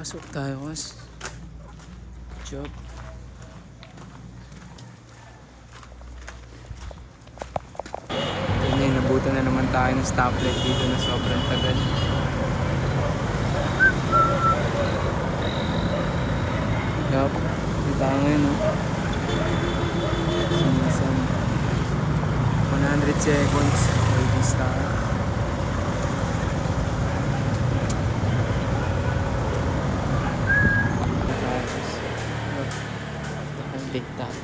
Pasok tayo kas. Job. Ngayon, nabutan na naman tayo ng stoplight dito na sobrang tagal. Yup. Dito tayo ngayon, no? Sinisan. 100 seconds. Waiting tayo. TikTok.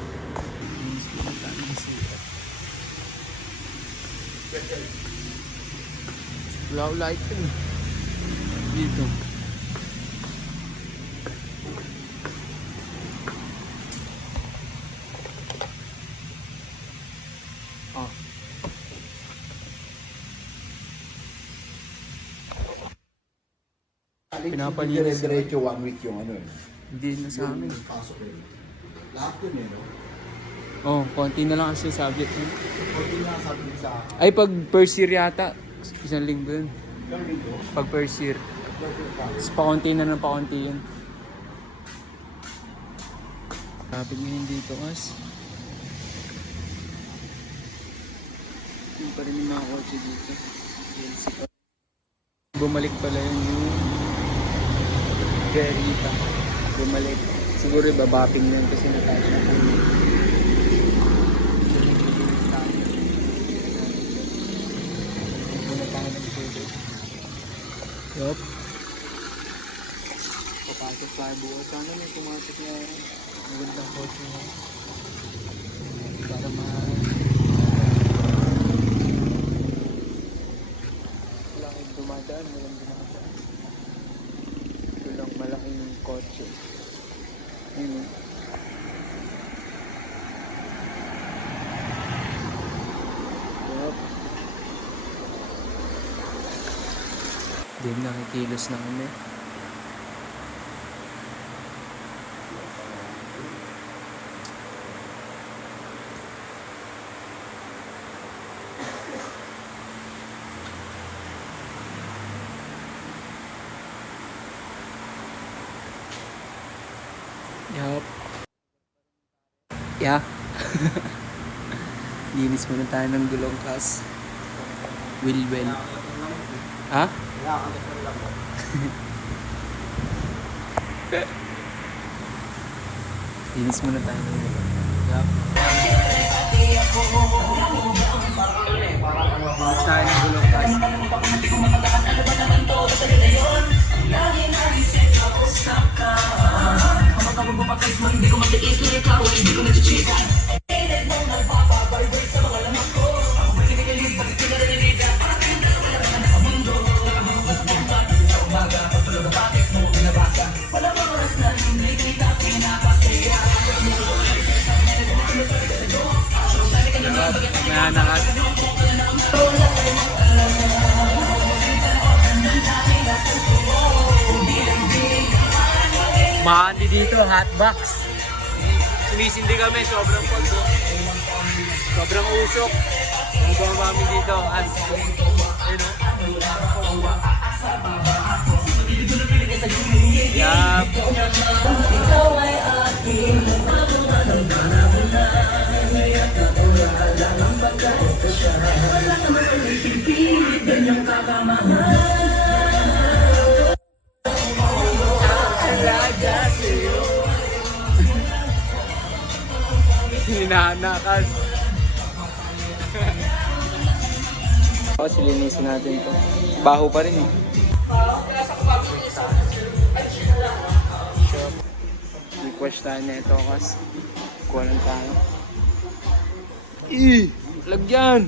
Wala ko light eh. Dito. Oh. Pinapalinis. Diretso 1 week yung ano eh. Hindi na sa amin. Pasok rin. Lahat yun eh, no? Oh, konti na lang kasi subject yun. Konti na sabi sa Ay, pag first year yata, isang linggo yun. yung dito. Pag first year. Tapos pakunti na ng pakunti yun. Traffic ngayon dito kas. Hindi pa rin yung mga kotse dito. Bumalik pala yun yung Verita. Bumalik. Siguro babapping na yun kasi natasya. Yup. Papasok tayo bukas. Sana may pumasok na magandang kotse na. Para wala kayong dumadaan. Walang dumadaan. Ito lang malaking kotse. Ayun. Yup. Din nakikilos na kami. Yup. Yeah. Linis muna tayo ng gulong kas. Wilwell. Ha? Linis muna tayo ng gulong. Yup. Linis tayo ng gulong kas. Nanakas. Mahandi dito, hotbox. Sumisindi kami, sobrang pagdo. Sobrang usok. Ang kami dito, as yup. Hinanakas. O, silinisin natin ito. Baho pa rin eh. Request tayo na ito kas. Kuha lang tayo. Lagyan!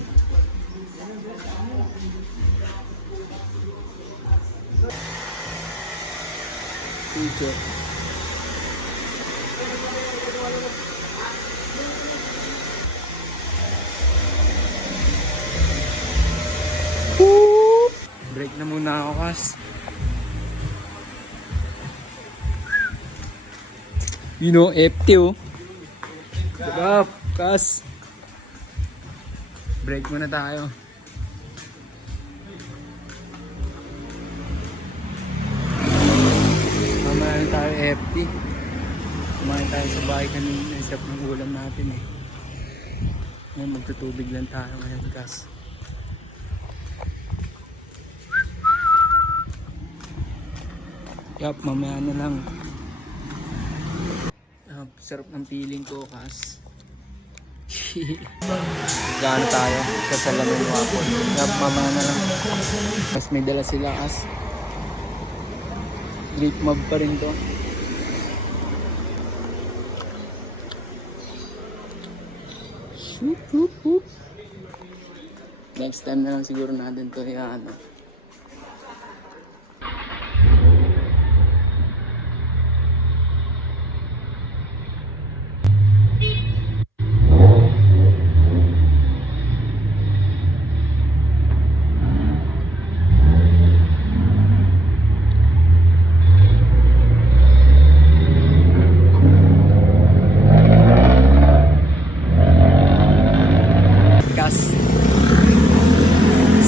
Dito. Break na muna ako kas. You know, FT oh. Diba, kas. Break muna tayo. Hefty. Kumain tayo sa bahay kanina. Isap ng ulam natin eh. Ngayon magtutubig lang tayo ngayon guys. Yup, mamaya na lang. Sarap ng feeling ko kas. Gano tayo sa salamin wapon. Yup, mamaya na lang. Tapos may dala sila kas. Great mob pa rin to. Shoop, shoop, shoop. Next time na lang siguro natin to ano.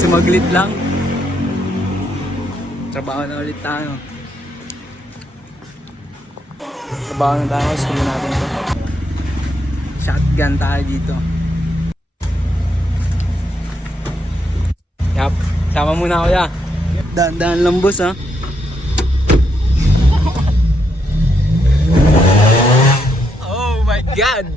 Sumaglit lang. Trabaho na ulit tayo. Trabaho na tayo. Gusto natin to. Shotgun tayo dito. Yup. Tama muna ako ya. Daan-daan lang boss ha. Oh my god.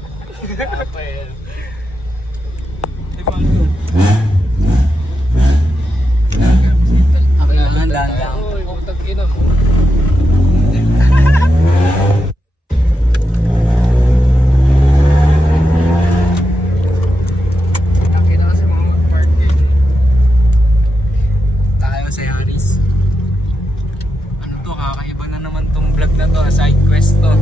Tayo sa Yaris. Ano to, kakaiba na naman tong vlog na to, side quest to.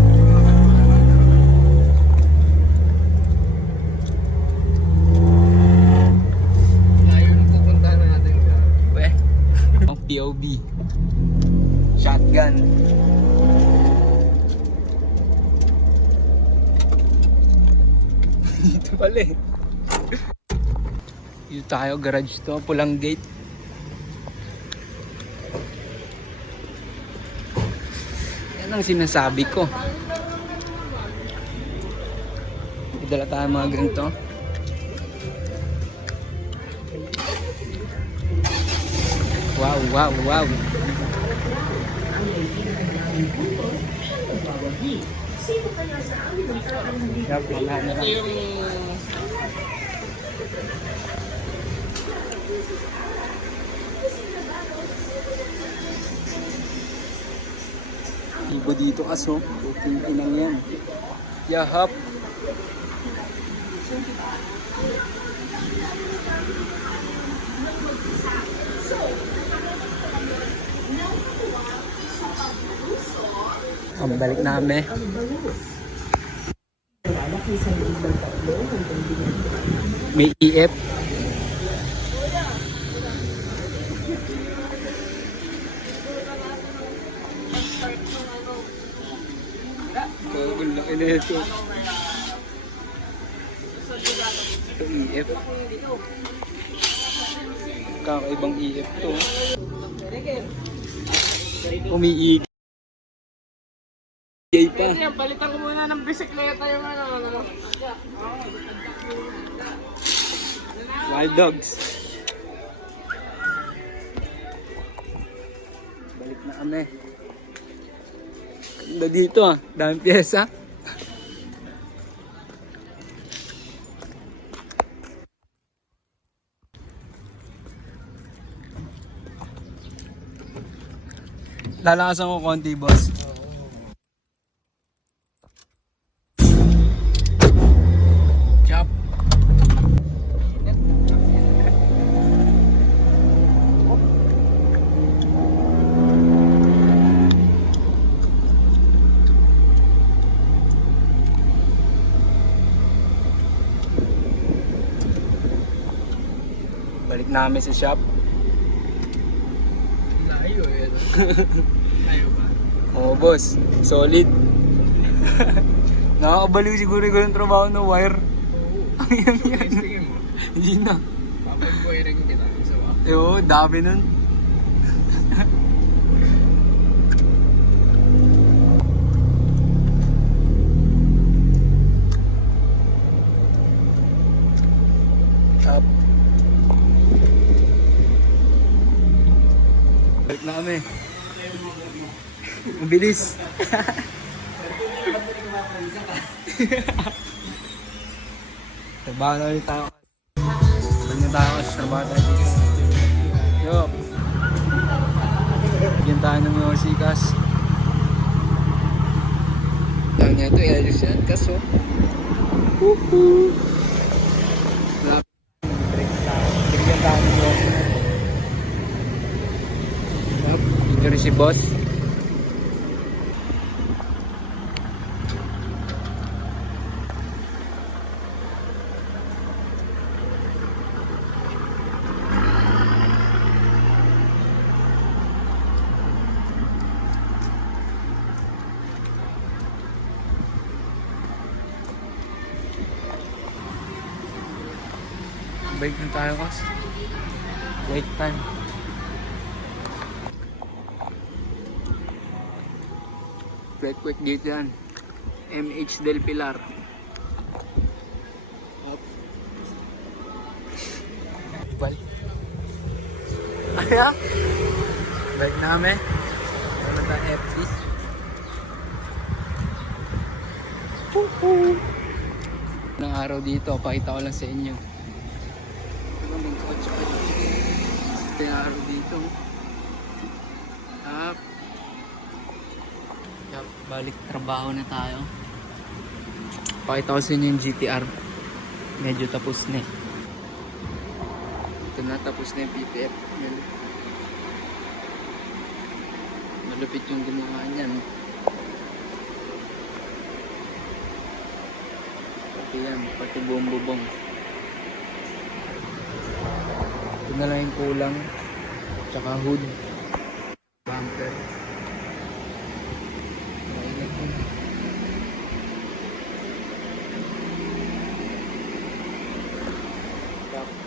POV shotgun. Ito pala eh. Dito tayo, garage to, pulang gate. Yan ang sinasabi ko. Idala tayo mga ganito. Wow, wow, wow. Yup, wala na lang. Ibo dito kaso, puting inang yan. Yahap. Balik namin. May EF. Laki na ito. Ito EF. Kakaibang EF to. Umiigay pa. Palitan ko muna ng bisikleta yung ano. Wild dogs. Balik na kami. Ganda dito ah. Daming pyesa. Lalakasan ko konti, boss. Chop. Balik namin sa shop. Layo eh. Layo ba? Oo, boss. Solid. Nakakabaliw siguro yung trabaho ng wire. Ang yan. Tingin mo. Hindi na. Papag-wiring kita. Isa ba? Oo, dami nun. Mabilis. Trabaho na ulit tayo. Balik na tayo kasi trabaho tayo dito. Yo. Bigyan tayo ng mga sikas. Lang niya ito, i-ayos yan. Kaso. Woohoo! Break tayo. Bigyan tayo ng mga sikas. Yup. Dito rin si boss. Break na tayo kasi. Wait time. Break quick dito yan. MH Del Pilar. Up. Bal. Aya. Break namin. Ano ta FT? Ng araw dito, pakita ko lang sa inyo. Araw dito. Yup, balik trabaho na tayo. Pakita ko sa inyo yung GTR. Medyo tapos na eh. Ito na, tapos na yung PPF. Malupit yung gumawa niya, no? Pati yan, pati buong bubong. Ito na lang yung kulang. Tsaka hood. Bumper. Mainit yun.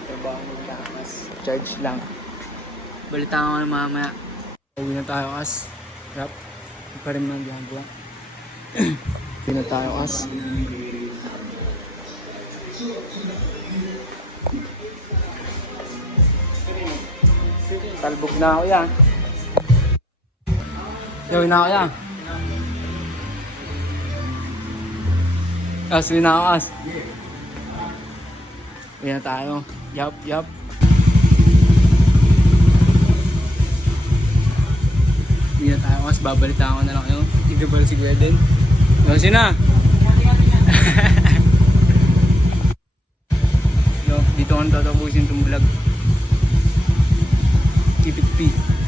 Trabaho ng takas. Charge lang. Balitaan ko na mamaya. Uwi na tayo as. Rap. Hindi pa rin man ginagawa. Uwi na tayo as. Talbog na ako yan. Uwi na ako yan. Uwi na ako as. Uwi na tayo. Yup, yup. Uwi na tayo as. Babalitaan ko na lang kayo. Hindi ba si Gordon? Kasi na. Yo, dito ko na tatapusin itong vlog. Keep it peace.